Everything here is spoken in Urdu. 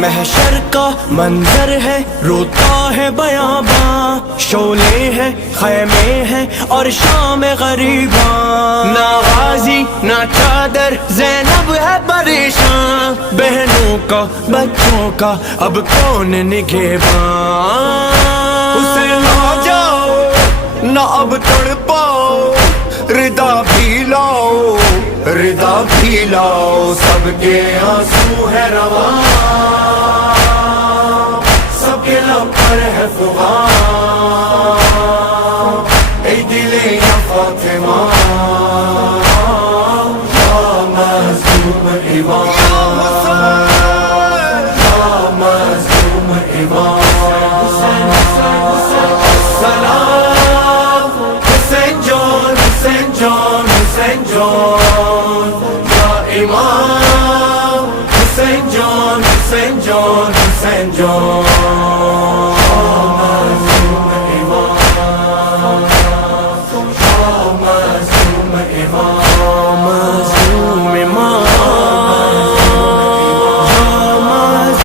محشر کا منظر ہے روتا ہے بیاباں، شعلے ہیں خیمے ہیں اور شام غریباں، نہ غازی نہ چادر زینب ہے پریشان، بہنوں کا بچوں کا اب کون نگہباں، اسے نہ جاؤ نہ اب تڑپاؤ، ردا بھی لاؤ ردا بھی لاؤ، سب کے آنسو ہے رواں، سب کے لب پر ہے فغاں، اے دل یا فاطمہ یا مظلوم ایمان، یا مظلوم ایمان، سلام حسین جان حسین جان حسین جان یا امام، حسین جان حسین جان حسین جان۔